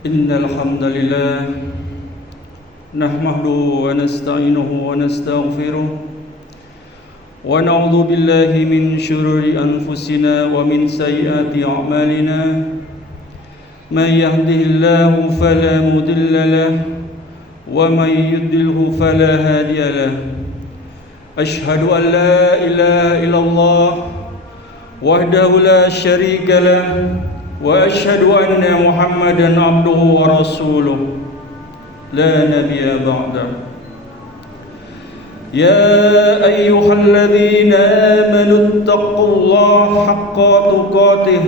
إن الحمد لله نحمده ونستعينه ونستغفره ونعوذ بالله من شرور أنفسنا ومن سيئات أعمالنا من يهده الله فلا مضل له ومن يضلل فلا هادي له أشهد أن لا إله إلا الله وحده لا شريك له وأشهد أن محمدا عبده ورسوله لا نبي بعده يا أيها الذين آمنوا اتقوا الله حق تقاته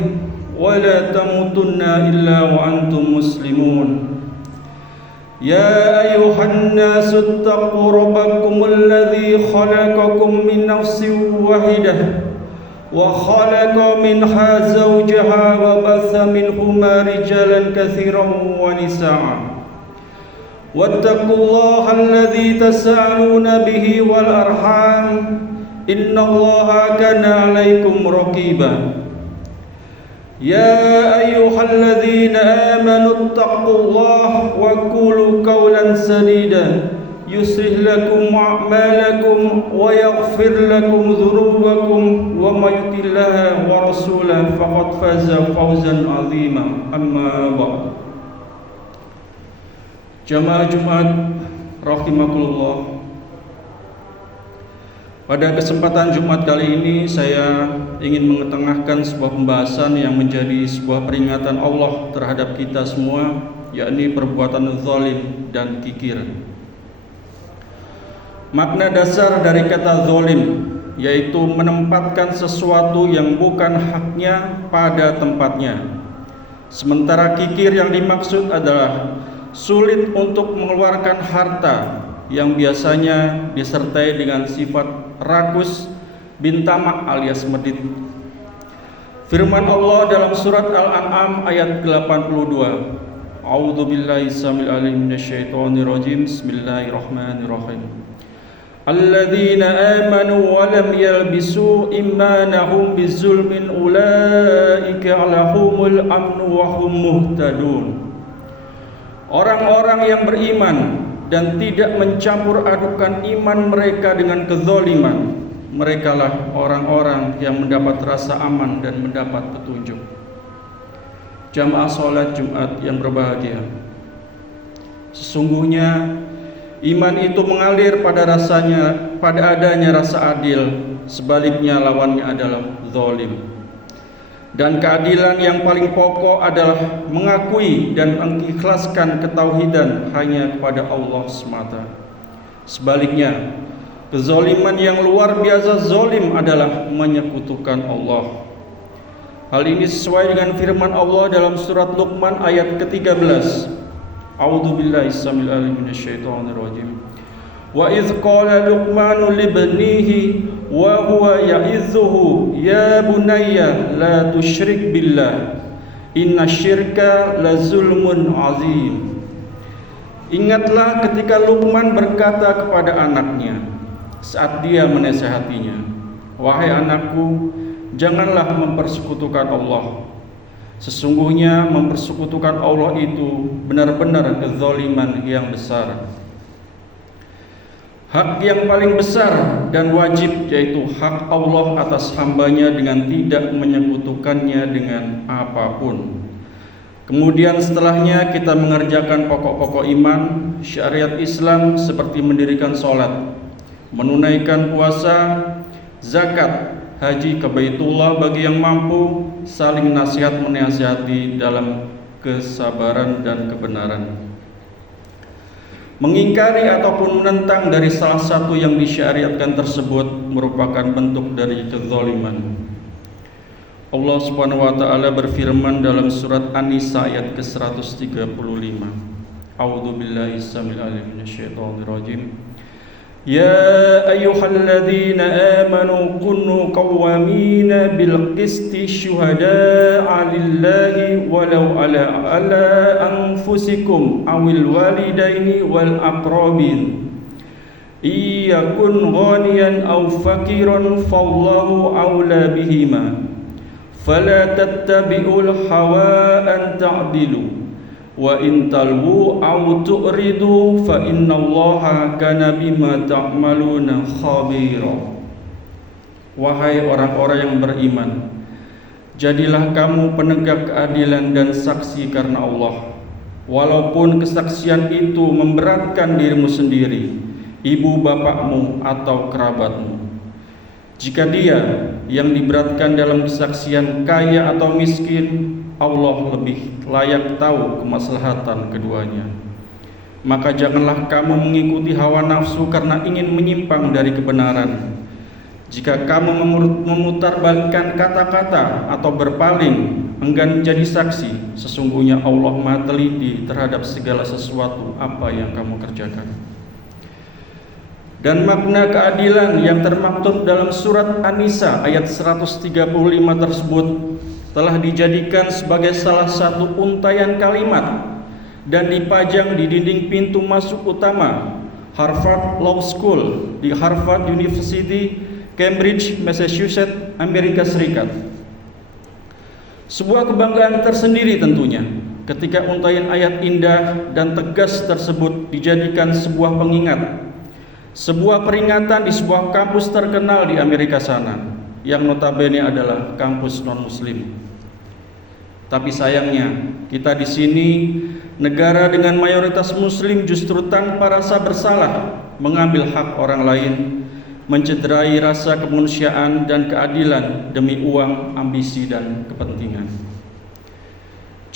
ولا تموتن إلا وأنتم مسلمون يا أيها الناس اتقوا ربكم الذي خلقكم من نفس واحدة وخلق منها زوجها وبث منهما رجالا كثيرا ونساء واتقوا الله الذي تساءلون به والأرحام إن الله كان عليكم رقيبا يا أيها الذين آمنوا اتقوا الله وقولوا قولا سديدا يصلح لكم أعمالكم ويغفر لكم ذنوبكم ومن يطع الله ورسوله فقد فاز فوزا عظيما أما بعد. Jamaah Jumat rahimakumullah. Pada kesempatan Jumat kali ini saya ingin mengetengahkan sebuah pembahasan yang menjadi sebuah peringatan Allah terhadap kita semua, yakni perbuatan zalim dan kikir. Makna dasar dari kata zalim yaitu menempatkan sesuatu yang bukan haknya pada tempatnya. Sementara kikir yang dimaksud adalah sulit untuk mengeluarkan harta yang biasanya disertai dengan sifat rakus, bintamak alias medit. Firman Allah dalam surat Al-An'am ayat 82. A'udzu billahi samil alim minasyaitonir rajim. Bismillahirrahmanirrahim. Alladzina amanu wa lam yalbisu imanahum bizulmin ulaika lahumul amnu wa hum muhtadun. Orang-orang yang beriman dan tidak mencampur adukan iman mereka dengan kezaliman, merekalah orang-orang yang mendapat rasa aman dan mendapat petunjuk. Jamaah salat Jumat yang berbahagia, sesungguhnya iman itu mengalir pada adanya rasa adil, sebaliknya lawannya adalah zalim. Dan keadilan yang paling pokok adalah mengakui dan mengikhlaskan ketauhidan hanya kepada Allah semata. Sebaliknya, kezaliman yang luar biasa zalim adalah menyekutukan Allah. Hal ini sesuai dengan firman Allah dalam surat Luqman ayat ke-13. A'udzu billahi samil alim minasyaitonir rajim. Wa idz qala Luqmanu libnihi wa huwa ya'idzuhu ya bunayya la tusyrik billah innasyirka lazulmun azim. Ingatlah ketika Luqman berkata kepada anaknya saat dia menasihatinya, wahai anakku, janganlah mempersekutukan Allah. Sesungguhnya mempersekutukan Allah itu benar-benar kezaliman yang besar. Hak yang paling besar dan wajib yaitu hak Allah atas hambanya dengan tidak menyekutukannya dengan apapun. Kemudian setelahnya kita mengerjakan pokok-pokok iman, syariat Islam seperti mendirikan sholat, menunaikan puasa, zakat, haji ke Baitullah bagi yang mampu, saling nasihat menasihati dalam kesabaran dan kebenaran. Mengingkari ataupun menentang dari salah satu yang disyariatkan tersebut merupakan bentuk dari kezaliman. Allah Subhanahu wa taala berfirman dalam surat An-Nisa ayat ke-135. A'udzu billahi samil alim minasyaitonir rajim. Ya ayyuhalladzina amanu kunu qawwamina bil qisti syuhada'a lillahi walau ala anfusikum awil walidaini wal aqrabin iyakun ghaniyan aw faqiran fallahu awla bihima fala tattabi'ul hawa an ta'dilu wa in talwu aw tu'ridu fa innallaha kana bima ta'maluna khabira. Wahai orang-orang yang beriman, jadilah kamu penegak keadilan dan saksi karena Allah, walaupun kesaksian itu memberatkan dirimu sendiri, ibu bapakmu atau kerabatmu. Jika dia yang diberatkan dalam kesaksian kaya atau miskin, Allah lebih layak tahu kemaslahatan keduanya. Maka janganlah kamu mengikuti hawa nafsu karena ingin menyimpang dari kebenaran. Jika kamu memutarbalikkan kata-kata atau berpaling, enggan menjadi saksi, sesungguhnya Allah Maha teliti terhadap segala sesuatu apa yang kamu kerjakan. Dan makna keadilan yang termaktub dalam surat An-Nisa ayat 135 tersebut telah dijadikan sebagai salah satu untaian kalimat dan dipajang di dinding pintu masuk utama Harvard Law School di Harvard University, Cambridge, Massachusetts, Amerika Serikat. Sebuah kebanggaan tersendiri tentunya ketika untaian ayat indah dan tegas tersebut dijadikan sebuah pengingat, sebuah peringatan di sebuah kampus terkenal di Amerika sana, yang notabene adalah kampus non-muslim. Tapi sayangnya, kita di sini, negara dengan mayoritas muslim, justru tanpa rasa bersalah mengambil hak orang lain, mencederai rasa kemanusiaan dan keadilan demi uang, ambisi, dan kepentingan.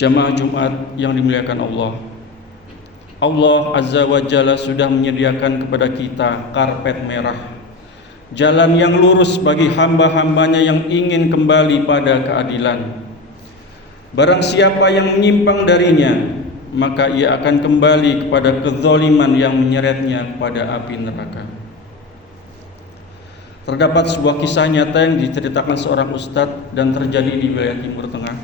Jamaah Jumat yang dimuliakan Allah, Allah Azza wa Jalla sudah menyediakan kepada kita karpet merah, jalan yang lurus bagi hamba-hambanya yang ingin kembali pada keadilan. Barang siapa yang menyimpang darinya, maka ia akan kembali kepada kezaliman yang menyeretnya kepada api neraka. Terdapat sebuah kisah nyata yang diceritakan seorang ustadz dan terjadi di wilayah Timur Tengah.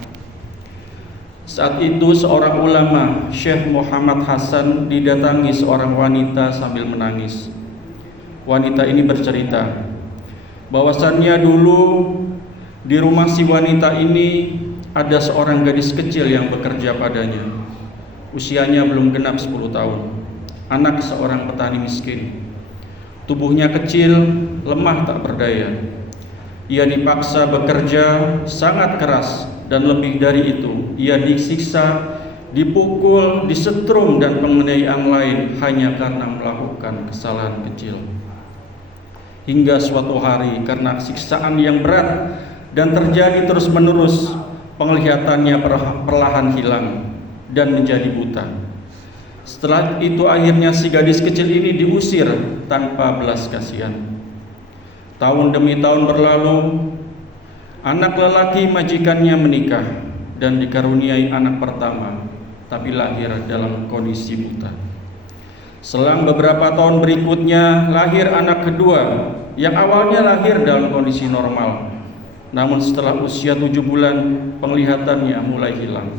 Saat itu seorang ulama, Syekh Muhammad Hasan, didatangi seorang wanita sambil menangis. Wanita ini bercerita bahwasannya dulu di rumah si wanita ini ada seorang gadis kecil yang bekerja padanya. Usianya belum genap 10 tahun. Anak seorang petani miskin. Tubuhnya kecil, lemah tak berdaya. Ia dipaksa bekerja sangat keras, dan lebih dari itu, ia disiksa, dipukul, disetrum, dan penganiayaan lain hanya karena melakukan kesalahan kecil. Hingga suatu hari, karena siksaan yang berat dan terjadi terus-menerus, penglihatannya perlahan hilang dan menjadi buta. Setelah itu akhirnya si gadis kecil ini diusir tanpa belas kasihan. Tahun demi tahun berlalu, anak lelaki majikannya menikah dan dikaruniai anak pertama, tapi lahir dalam kondisi buta. Selang beberapa tahun berikutnya lahir anak kedua yang awalnya lahir dalam kondisi normal, namun setelah usia 7 bulan penglihatannya mulai hilang.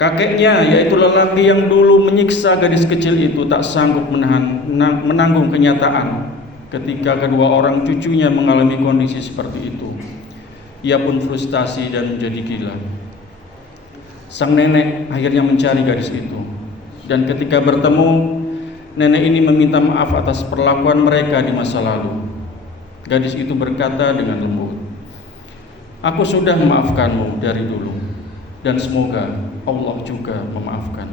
Kakeknya, yaitu lelaki yang dulu menyiksa gadis kecil itu, tak sanggup menanggung kenyataan ketika kedua orang cucunya mengalami kondisi seperti itu. Ia pun frustasi dan menjadi gila. Sang nenek akhirnya mencari gadis itu, dan ketika bertemu, nenek ini meminta maaf atas perlakuan mereka di masa lalu. Gadis itu berkata dengan lembut, "Aku sudah memaafkanmu dari dulu, dan semoga Allah juga memaafkan."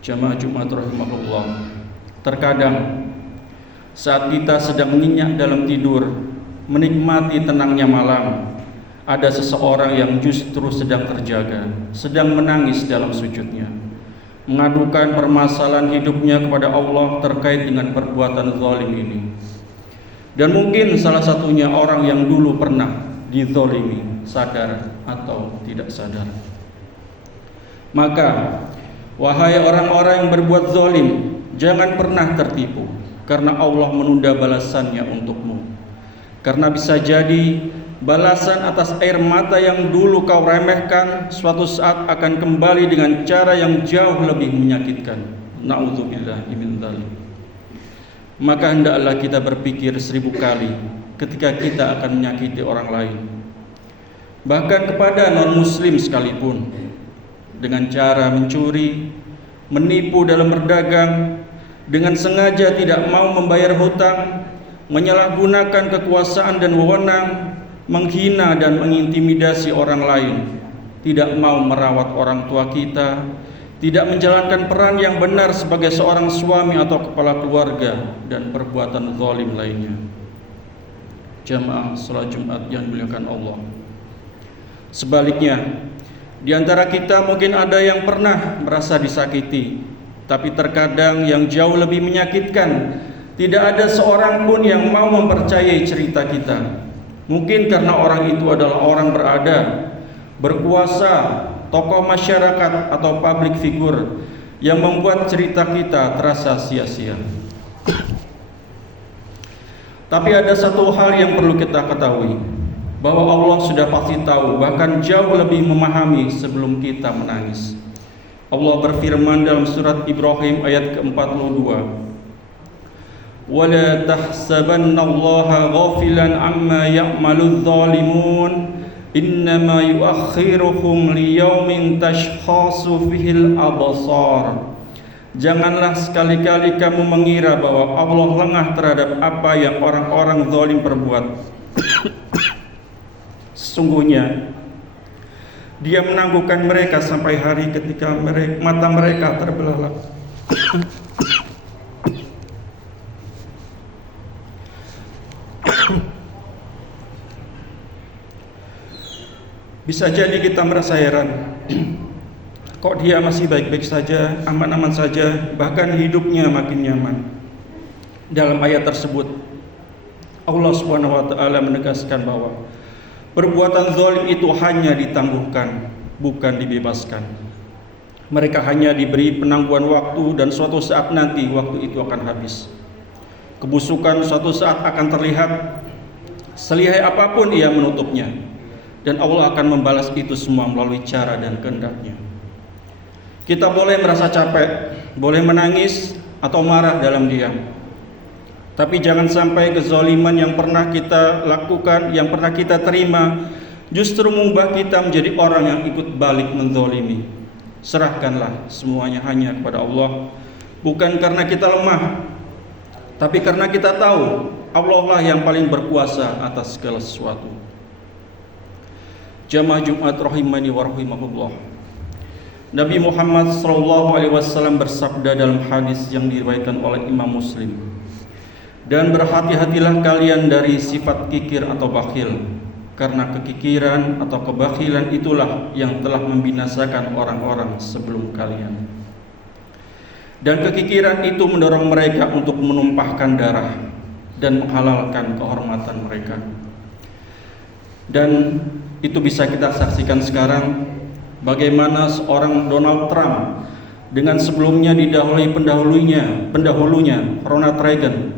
Jamaah Jumat rahimahullah, terkadang saat kita sedang nyenyak dalam tidur, menikmati tenangnya malam, ada seseorang yang justru sedang terjaga, sedang menangis dalam sujudnya, mengadukan permasalahan hidupnya kepada Allah terkait dengan perbuatan zalim ini. Dan mungkin salah satunya orang yang dulu pernah dizalimi, sadar atau tidak sadar. Maka, wahai orang-orang yang berbuat zalim, jangan pernah tertipu, karena Allah menunda balasannya untukmu. Karena bisa jadi balasan atas air mata yang dulu kau remehkan suatu saat akan kembali dengan cara yang jauh lebih menyakitkan. Na'udzubillah min dzalik. Maka hendaklah kita berpikir 1000 kali ketika kita akan menyakiti orang lain, bahkan kepada non-muslim sekalipun. dengan cara mencuri, menipu dalam berdagang, dengan sengaja tidak mau membayar hutang, menyalahgunakan kekuasaan dan wewenang, menghina dan mengintimidasi orang lain, tidak mau merawat orang tua kita, tidak menjalankan peran yang benar sebagai seorang suami atau kepala keluarga, dan perbuatan zalim lainnya. Jamaah salat Jumat yang dimuliakan Allah. Sebaliknya, di antara kita mungkin ada yang pernah merasa disakiti, tapi terkadang yang jauh lebih menyakitkan, tidak ada seorang pun yang mau mempercayai cerita kita. Mungkin karena orang itu adalah orang berada, berkuasa, tokoh masyarakat atau public figure yang membuat cerita kita terasa sia-sia. Tapi ada satu hal yang perlu kita ketahui, bahwa Allah sudah pasti tahu, bahkan jauh lebih memahami sebelum kita menangis. Allah berfirman dalam surat Ibrahim ayat ke-42, وَلَا تَحْسَبَنَّ اللَّهَ غَافِلًا عَمَّا يَعْمَلُ الظَّالِمُونَ إِنَّمَا يُؤَخِّرُهُمْ لِيَوْمٍ تَشْخَاصُ فِيهِ الْأَبْصَارُ. Janganlah sekali-kali kamu mengira bahwa Allah lengah terhadap apa yang orang-orang zalim perbuat. Sesungguhnya Dia menangguhkan mereka sampai hari ketika mata mereka terbelalak. Bisa jadi kita merasa heran, kok dia masih baik-baik saja, aman-aman saja, bahkan hidupnya makin nyaman. Dalam ayat tersebut, Allah Subhanahu wa taala menegaskan bahwa perbuatan zalim itu hanya ditangguhkan, bukan dibebaskan. Mereka hanya diberi penangguhan waktu, dan suatu saat nanti waktu itu akan habis. Kebusukan suatu saat akan terlihat, selihai apapun ia menutupnya, dan Allah akan membalas itu semua melalui cara dan kehendak-Nya. Kita boleh merasa capek, boleh menangis atau marah dalam diam, tapi jangan sampai kezaliman yang pernah kita lakukan, yang pernah kita terima, justru mengubah kita menjadi orang yang ikut balik menzalimi. Serahkanlah semuanya hanya kepada Allah, bukan karena kita lemah, tapi karena kita tahu Allah lah yang paling berkuasa atas segala sesuatu. Jamaah Jumat rahimani wa rahimakumullah. Nabi Muhammad SAW bersabda dalam hadis yang diriwayatkan oleh Imam Muslim, dan berhati-hatilah kalian dari sifat kikir atau bakhil, karena kekikiran atau kebakhilan itulah yang telah membinasakan orang-orang sebelum kalian. Dan kekikiran itu mendorong mereka untuk menumpahkan darah dan menghalalkan kehormatan mereka. Dan itu bisa kita saksikan sekarang, bagaimana seorang Donald Trump dengan sebelumnya didahului pendahulunya Ronald Reagan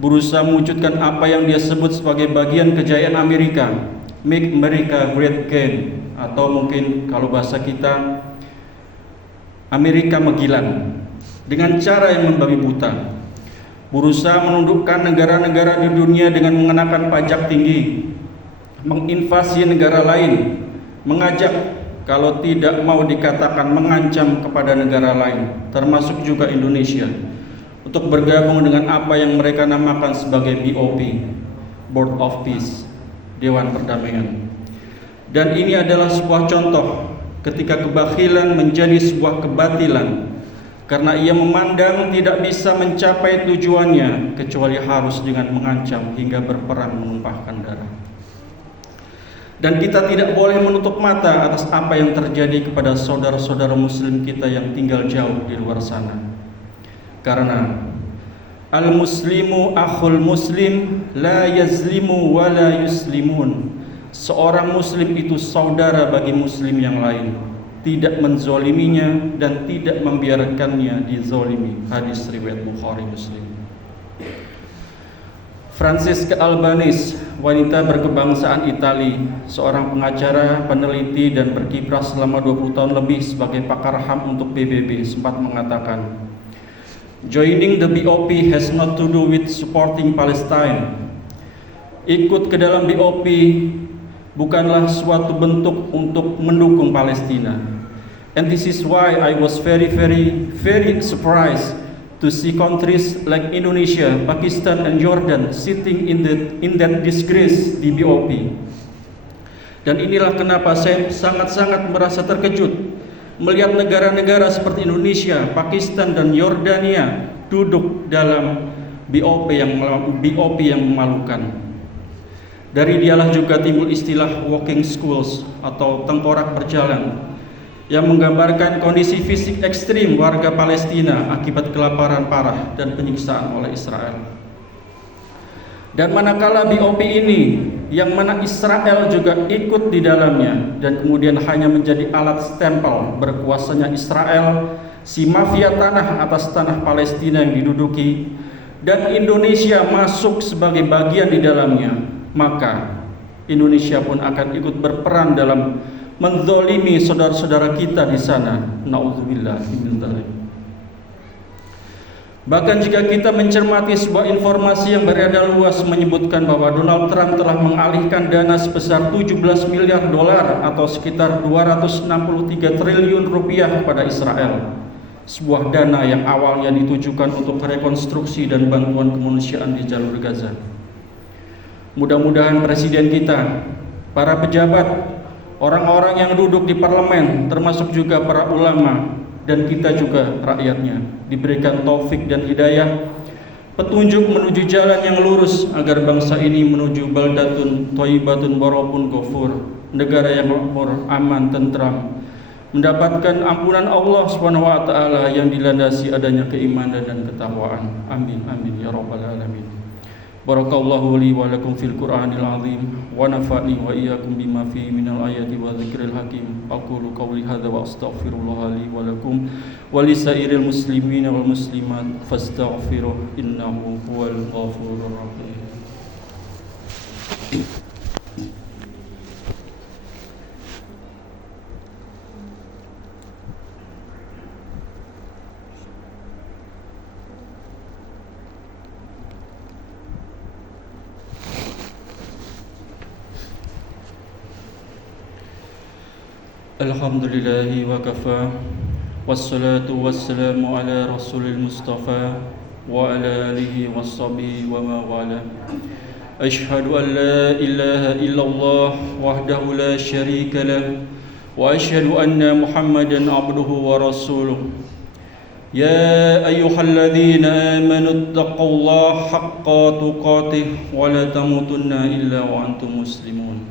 berusaha mewujudkan apa yang dia sebut sebagai bagian kejayaan Amerika, Make America Great Again, atau mungkin kalau bahasa kita Amerika Megilan, dengan cara yang membabi buta, berusaha menundukkan negara-negara di dunia dengan mengenakan pajak tinggi, menginvasi negara lain, mengajak, kalau tidak mau dikatakan mengancam kepada negara lain, termasuk juga Indonesia, untuk bergabung dengan apa yang mereka namakan sebagai BOP, Board of Peace, Dewan Perdamaian. Dan ini adalah sebuah contoh ketika kebakhilan menjadi sebuah kebatilan, karena ia memandang tidak bisa mencapai tujuannya kecuali harus dengan mengancam hingga berperang menumpahkan darah. Dan kita tidak boleh menutup mata atas apa yang terjadi kepada saudara-saudara muslim kita yang tinggal jauh di luar sana. Karena al-muslimu akhul muslim la yazlimu wa la yuslimun. Seorang muslim itu saudara bagi muslim yang lain, tidak menzoliminya dan tidak membiarkannya dizolimi. Hadis riwayat Bukhari Muslim. Francesca Albanese, wanita berkebangsaan Italia, seorang pengacara, peneliti, dan berkiprah selama 20 tahun lebih sebagai pakar HAM untuk PBB, sempat mengatakan, "Joining the BOP has not to do with supporting Palestine." Ikut ke dalam BOP bukanlah suatu bentuk untuk mendukung Palestina, And this is why I was very surprised to see countries like Indonesia, Pakistan, and Jordan sitting in that disgrace di BOP. Dan inilah kenapa saya sangat-sangat merasa terkejut melihat negara-negara seperti Indonesia, Pakistan, dan Yordania duduk dalam BOP yang memalukan. Dari dialah juga timbul istilah walking schools atau tengkorak berjalan, yang menggambarkan kondisi fisik ekstrim warga Palestina akibat kelaparan parah dan penyiksaan oleh Israel. Dan manakala BOP ini, yang mana Israel juga ikut di dalamnya dan kemudian hanya menjadi alat stempel berkuasanya Israel, si mafia tanah atas tanah Palestina yang diduduki, dan Indonesia masuk sebagai bagian di dalamnya, maka Indonesia pun akan ikut berperan dalam menzolimi saudara-saudara kita di sana. Na'udzubillah min dzalik. Bahkan jika kita mencermati sebuah informasi yang beredar luas menyebutkan bahwa Donald Trump telah mengalihkan dana sebesar 17 miliar dolar atau sekitar 263 triliun rupiah kepada Israel, sebuah dana yang awalnya ditujukan untuk rekonstruksi dan bantuan kemanusiaan di jalur Gaza. Mudah-mudahan presiden kita, para pejabat, orang-orang yang duduk di parlemen, termasuk juga para ulama, dan kita juga rakyatnya, diberikan taufik dan hidayah, petunjuk menuju jalan yang lurus agar bangsa ini menuju baldatun thayyibatun warabun ghafur, negara yang makmur, aman, tentram, mendapatkan ampunan Allah SWT yang dilandasi adanya keimanan dan ketakwaan. Amin amin ya rabbal alamin. Barakallahu li wa lakum fil Qur'anil azim wa nafa'ni wa iyyakum bima fihi minal ayati wa dzikril hakim. Aqulu qawli hadza wa astaghfirullah li wa lakum wa lisairil muslimin wal muslimat fastaghfiruh innahu huwal ghafurur rahim. Alhamdulillahi wa kafa, wassalatu wassalamu ala rasulil mustafa wa ala alihi wassabihi wa mawala. Ashhadu an la ilaha illallah wahdahu la syarika lah, wa ashhadu anna muhammadan abduhu wa rasuluh. Ya ayyuhalladzina amanu taqullaha haqqa tuqatih wa la tamutunna illa wa antum muslimun.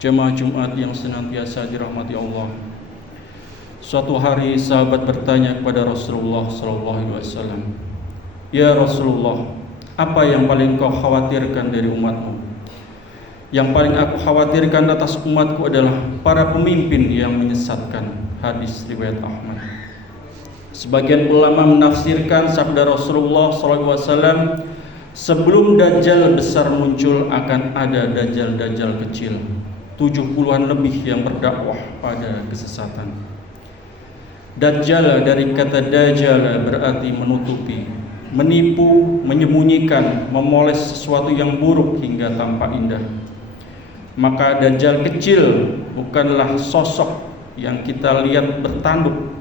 Jemaah Jumat yang senantiasa dirahmati Allah. Suatu hari sahabat bertanya kepada Rasulullah SAW, "Ya Rasulullah, apa yang paling kau khawatirkan dari umatmu?" "Yang paling aku khawatirkan atas umatku adalah para pemimpin yang menyesatkan." Hadis riwayat Ahmad. Sebagian ulama menafsirkan sabda Rasulullah SAW, sebelum Dajjal besar muncul akan ada Dajjal-Dajjal kecil, 70-an lebih yang berdakwah pada kesesatan. Dajjal dari kata dajjal berarti menutupi, menipu, menyembunyikan, memoles sesuatu yang buruk hingga tampak indah. Maka Dajjal kecil bukanlah sosok yang kita lihat bertanduk.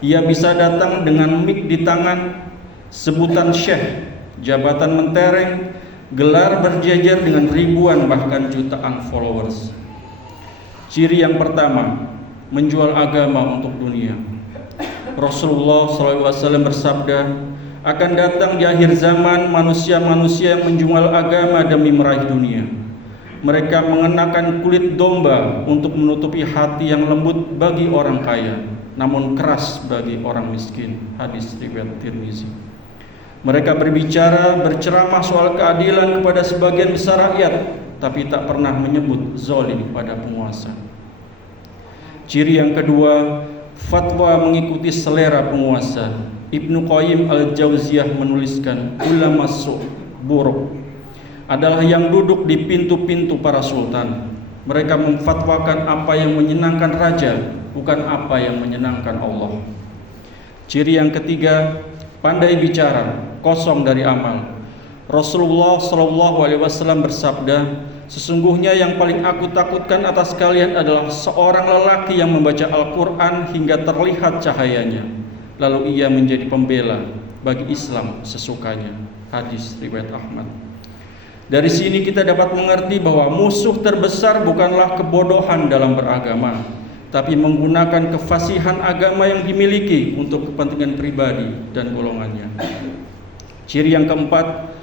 Ia bisa datang dengan mic di tangan, sebutan syekh, jabatan mentereng, gelar berjejer dengan ribuan bahkan jutaan followers. Ciri yang pertama, menjual agama untuk dunia. Rasulullah SAW bersabda, akan datang di akhir zaman manusia-manusia yang menjual agama demi meraih dunia. Mereka mengenakan kulit domba untuk menutupi hati yang lembut bagi orang kaya, namun keras bagi orang miskin. Hadis riwayat Tirmizi. Mereka berceramah soal keadilan kepada sebagian besar rakyat, tapi tak pernah menyebut zalim pada penguasa. Ciri yang kedua, fatwa mengikuti selera penguasa. Ibnu Qayyim al-Jauziyah menuliskan, ulama buruk adalah yang duduk di pintu-pintu para sultan. Mereka memfatwakan apa yang menyenangkan raja, bukan apa yang menyenangkan Allah. Ciri yang ketiga, pandai bicara, kosong dari amal. Rasulullah Shallallahu Alaihi Wasallam bersabda, sesungguhnya yang paling aku takutkan atas kalian adalah seorang lelaki yang membaca Al-Quran hingga terlihat cahayanya, lalu ia menjadi pembela bagi Islam sesukanya. Hadis riwayat Ahmad. Dari sini kita dapat mengerti bahwa musuh terbesar bukanlah kebodohan dalam beragama, tapi menggunakan kefasihan agama yang dimiliki untuk kepentingan pribadi dan golongannya. Ciri yang keempat,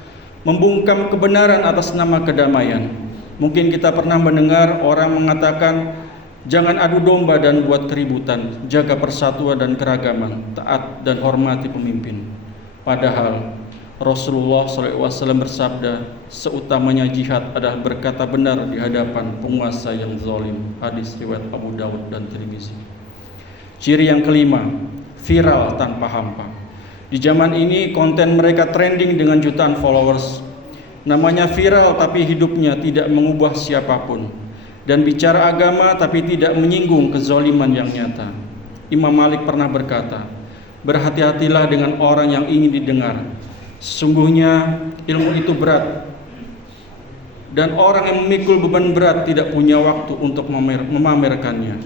membungkam kebenaran atas nama kedamaian. Mungkin kita pernah mendengar orang mengatakan, jangan adu domba dan buat keributan, jaga persatuan dan keragaman, taat dan hormati pemimpin. Padahal Rasulullah SAW bersabda, seutamanya jihad adalah berkata benar di hadapan penguasa yang zalim. Hadis riwayat Abu Daud dan Tirmizi. Ciri yang kelima, viral tanpa hampa. Di zaman ini konten mereka trending dengan jutaan followers. Namanya viral tapi hidupnya tidak mengubah siapapun, dan bicara agama tapi tidak menyinggung kezaliman yang nyata. Imam Malik pernah berkata, berhati-hatilah dengan orang yang ingin didengar. Sesungguhnya ilmu itu berat, dan orang yang memikul beban berat tidak punya waktu untuk memamerkannya.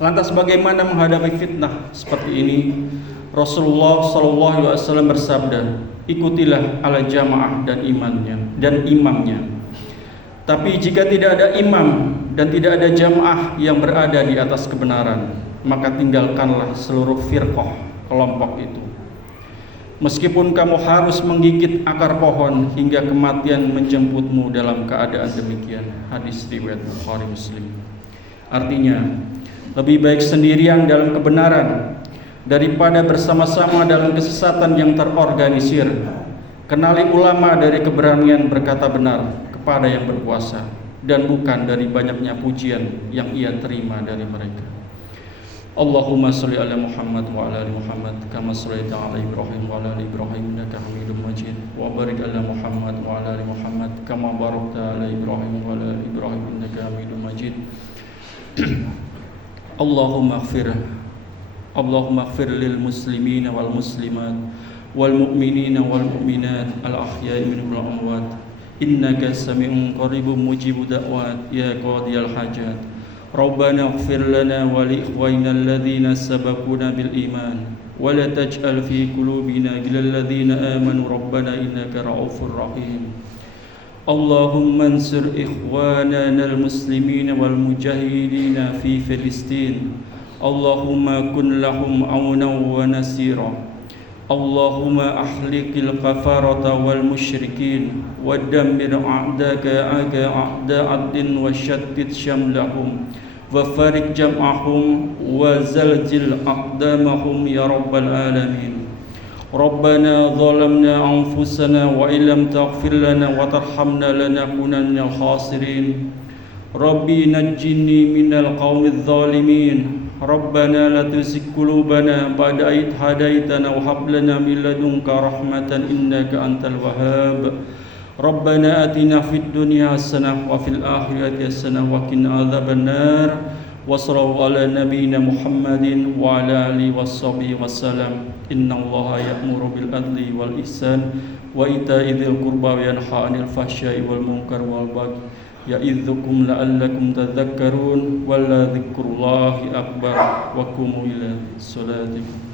Lantas bagaimana menghadapi fitnah seperti ini? Rasulullah SAW bersabda, ikutilah ala jamaah dan imamnya. Tapi jika tidak ada imam dan tidak ada jamaah yang berada di atas kebenaran, maka tinggalkanlah seluruh firqah kelompok itu. Meskipun kamu harus menggigit akar pohon hingga kematian menjemputmu dalam keadaan demikian. Hadis riwayat Bukhari Muslim. Artinya, lebih baik sendirian dalam kebenaran daripada bersama-sama dalam kesesatan yang terorganisir. Kenali ulama dari keberanian berkata benar kepada yang berkuasa, dan bukan dari banyaknya pujian yang ia terima dari mereka. Allahumma sholli ala Muhammad wa ala ali Muhammad kama shallaita ala Ibrahim wa ala ali Ibrahim innaka Hamidum Majid, wa barik ala Muhammad wa ala ali Muhammad kama barakta ala Ibrahim wa ala ali Ibrahim innaka Hamidum Majid. Allahumma ighfir lil muslimina wal muslimat wal mu'minina wal mu'minat al ahya'i minhum wal amwat innaka sami'un qaribun mujibud da'wat ya qadiyal hajat. Rabbana ighfir lana wa li ikhwanina alladhina sabaquna bil iman wa la taj'al fi qulubina ghillal ladzina amanu rabbana innaka ra'ufur rahim. Allahumma ansur ikhwanana al muslimina wal mujahidina fi Filistin. Allahumma kun lahum aunan wa nasira. Allahumma ahliqil kafarata wal musyrikin wa dammir a'daka a'da'ad-din wa shattit syamlahum wa farik jam'ahum wa zalzil aqdamahum ya rabbal alamin. Rabbana zalamna anfusana wa illam taghfir lana wa tarhamna lanakunanna minal khasirin. Rabbi najjini minal qawmidz zalimin. Rabbana la tuzigh qulubana ba'da idh hadaitana wa hab lana min ladunka rahmatan innaka antal wahhab. Rabbana atina fid dunya hasanah wa fil akhirati hasanah wa qina adzabannar. Wa sallallahu ala nabiyyina Muhammadin wa ala alihi washabihi wasallam. Innallaha ya'muru bil adli wal ihsan wa ita'i dzil qurba wa yanha 'anil fahsya'i wal munkar wal baghi ya'idzukum la'allakum tadhakkarun wa la dzikrullahi akbar wa qumu ila sholatikum.